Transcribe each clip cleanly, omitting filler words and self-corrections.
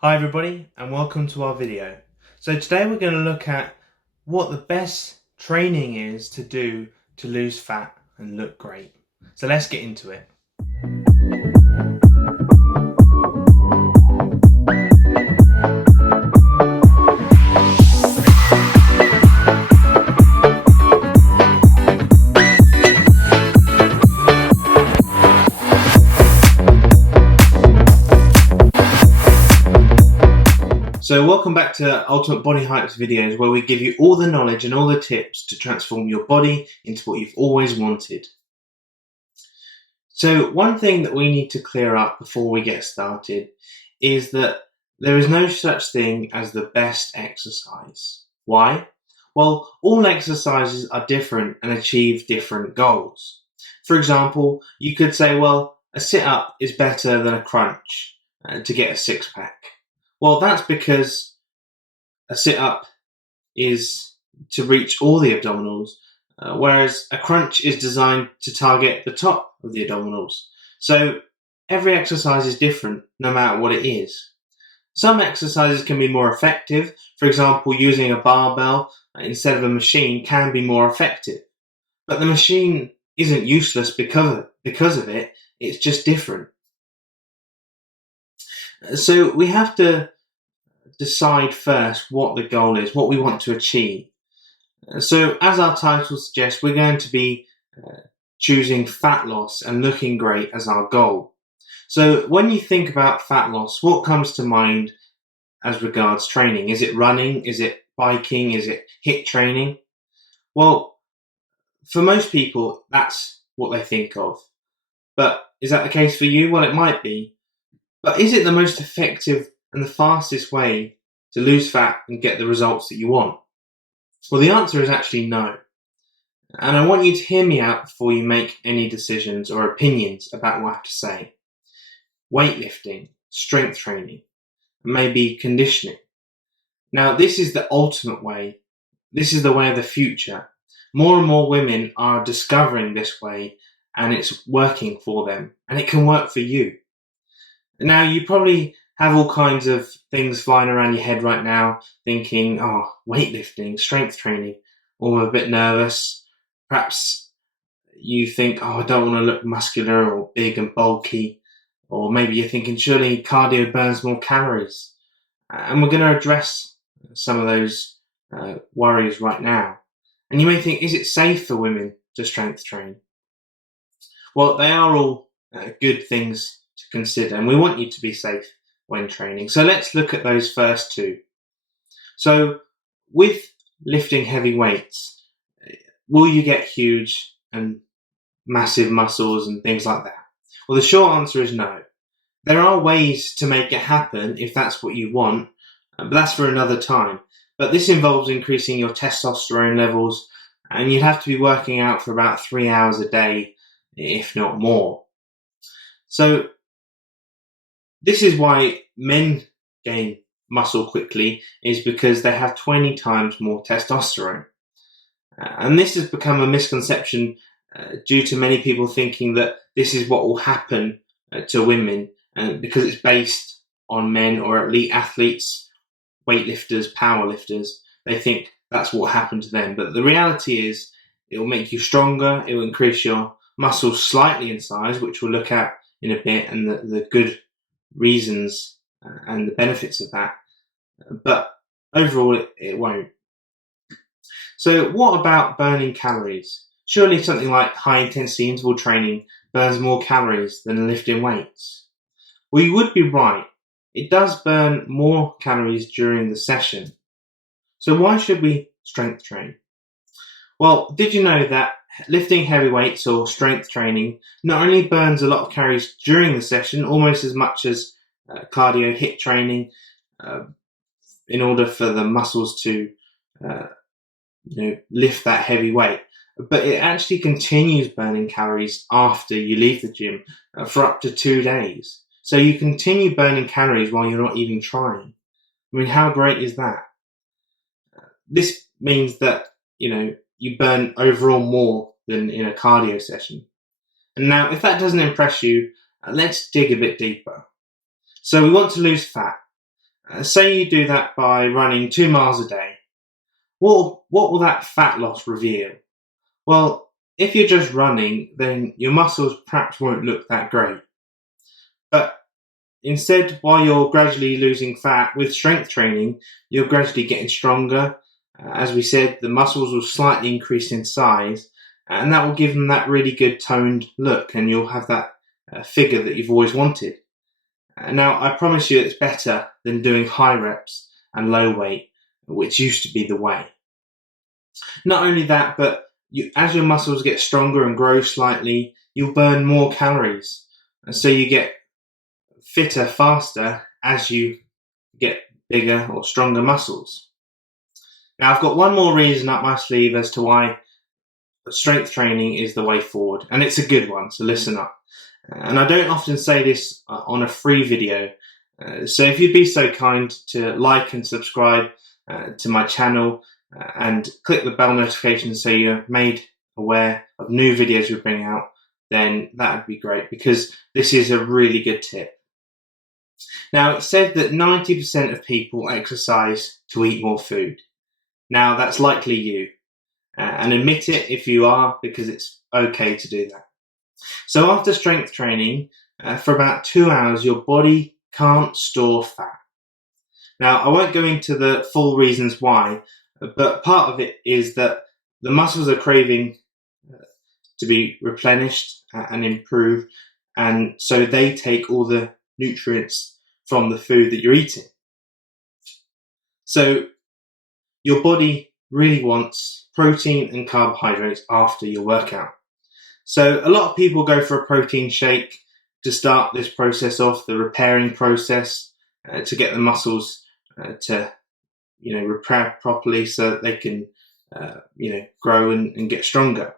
Hi everybody and welcome to our video. So today we're going to look at what the best training is to do to lose fat and look great. So let's get into it. So welcome back to Ultimate Body Hypes videos, where we give you all the knowledge and all the tips to transform your body into what you've always wanted. So one thing that we need to clear up before we get started is that there is no such thing as the best exercise. Why? Well, all exercises are different and achieve different goals. For example, you could say, well, a sit-up is better than a crunch to get a six-pack. Well, that's because a sit-up is to reach all the abdominals, whereas a crunch is designed to target the top of the abdominals. So every exercise is different no matter what it is. Some exercises can be more effective. For example, using a barbell instead of a machine can be more effective. But the machine isn't useless because of it, it's just different. So we have to decide first what the goal is, what we want to achieve. So as our title suggests, we're going to be choosing fat loss and looking great as our goal. So when you think about fat loss, what comes to mind as regards training? Is it running? Is it biking? Is it HIIT training? Well, for most people, that's what they think of. But is that the case for you? Well, it might be. But is it the most effective and the fastest way to lose fat and get the results that you want? Well, the answer is actually no. And I want you to hear me out before you make any decisions or opinions about what I have to say. Weightlifting, strength training, maybe conditioning. Now, this is the ultimate way. This is the way of the future. More and more women are discovering this way, and it's working for them, and it can work for you. Now, you probably have all kinds of things flying around your head right now, thinking, oh, weightlifting, strength training, or I'm a bit nervous. Perhaps you think, oh, I don't want to look muscular or big and bulky. Or maybe you're thinking, surely cardio burns more calories. And we're going to address some of those worries right now. And you may think, is it safe for women to strength train? Well, they are all good things to consider, and we want you to be safe when training. So let's look at those first two. So with lifting heavy weights, will you get huge and massive muscles and things like that? Well, the short answer is no. There are ways to make it happen if that's what you want, but that's for another time. But this involves increasing your testosterone levels, and you'd have to be working out for about 3 hours a day, if not more. So this is why men gain muscle quickly, is because they have 20 times more testosterone. And this has become a misconception due to many people thinking that this is what will happen to women, because it's based on men or elite athletes, weightlifters, powerlifters. They think that's what happened to them. But the reality is it will make you stronger, it will increase your muscles slightly in size, which we'll look at in a bit, and the good reasons and the benefits of that. But overall, it won't. So what about burning calories? Surely something like high intensity interval training burns more calories than lifting weights. Well, you would be right. It does burn more calories during the session. So why should we strength train? Well, did you know that lifting heavy weights or strength training not only burns a lot of calories during the session, almost as much as cardio HIIT training, in order for the muscles to lift that heavy weight, but it actually continues burning calories after you leave the gym for up to 2 days. So you continue burning calories while you're not even trying. I mean, how great is that? This means that, you burn overall more than in a cardio session. And now, if that doesn't impress you, let's dig a bit deeper. So we want to lose fat. Say you do that by running 2 miles a day. What will that fat loss reveal? Well, if you're just running, then your muscles perhaps won't look that great. But instead, while you're gradually losing fat with strength training, you're gradually getting stronger. As we said, the muscles will slightly increase in size, and that will give them that really good toned look, and you'll have that figure that you've always wanted. Now, I promise you it's better than doing high reps and low weight, which used to be the way. Not only that, but as your muscles get stronger and grow slightly, you'll burn more calories. And so you get fitter faster as you get bigger or stronger muscles. Now, I've got one more reason up my sleeve as to why strength training is the way forward, and it's a good one, so listen up. And I don't often say this on a free video, so if you'd be so kind to like and subscribe to my channel and click the bell notification so you're made aware of new videos we bring out, then that would be great, because this is a really good tip. Now, it's said that 90% of people exercise to eat more food. Now, that's likely you, and admit it if you are, because it's okay to do that. So after strength training, for about 2 hours, your body can't store fat. Now, I won't go into the full reasons why, but part of it is that the muscles are craving to be replenished and improved, and so they take all the nutrients from the food that you're eating. So your body really wants protein and carbohydrates after your workout. So a lot of people go for a protein shake to start this process off, the repairing process, to get the muscles to repair properly so that they can grow and get stronger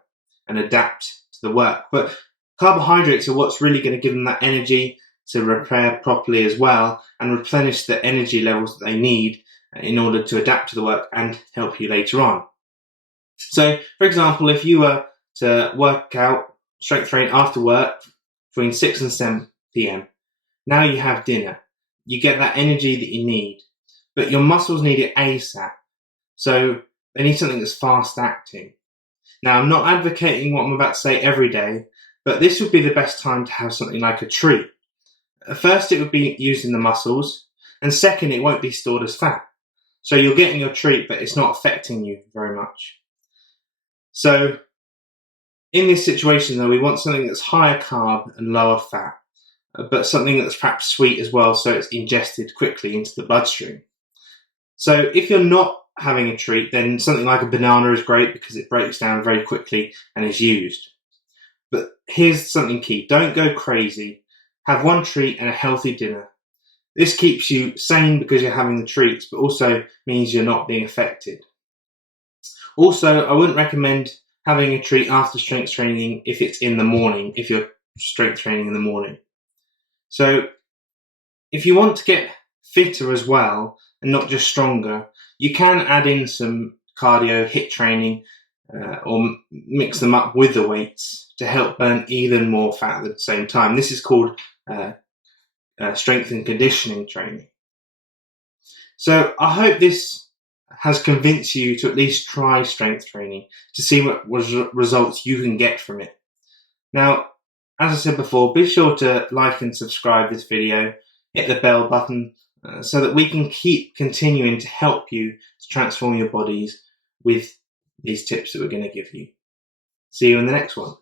and adapt to the work. But carbohydrates are what's really going to give them that energy to repair properly as well and replenish the energy levels that they need in order to adapt to the work and help you later on. So, for example, if you were to work out, strength train after work between 6 and 7 p.m., now you have dinner. You get that energy that you need, but your muscles need it ASAP. So they need something that's fast acting. Now, I'm not advocating what I'm about to say every day, but this would be the best time to have something like a treat. First, it would be using the muscles, and second, it won't be stored as fat. So you're getting your treat, but it's not affecting you very much. So in this situation, though, we want something that's higher carb and lower fat, but something that's perhaps sweet as well, so it's ingested quickly into the bloodstream. So if you're not having a treat, then something like a banana is great because it breaks down very quickly and is used. But here's something key. Don't go crazy. Have one treat and a healthy dinner. This keeps you sane because you're having the treats, but also means you're not being affected. Also, I wouldn't recommend having a treat after strength training if it's in the morning, if you're strength training in the morning. So if you want to get fitter as well and not just stronger, you can add in some cardio, HIIT training, or mix them up with the weights to help burn even more fat at the same time. This is called strength and conditioning training. So I hope this has convinced you to at least try strength training to see what results you can get from it. Now, as I said before, be sure to like and subscribe this video, hit the bell button so that we can keep continuing to help you to transform your bodies with these tips that we're going to give you. See you in the next one.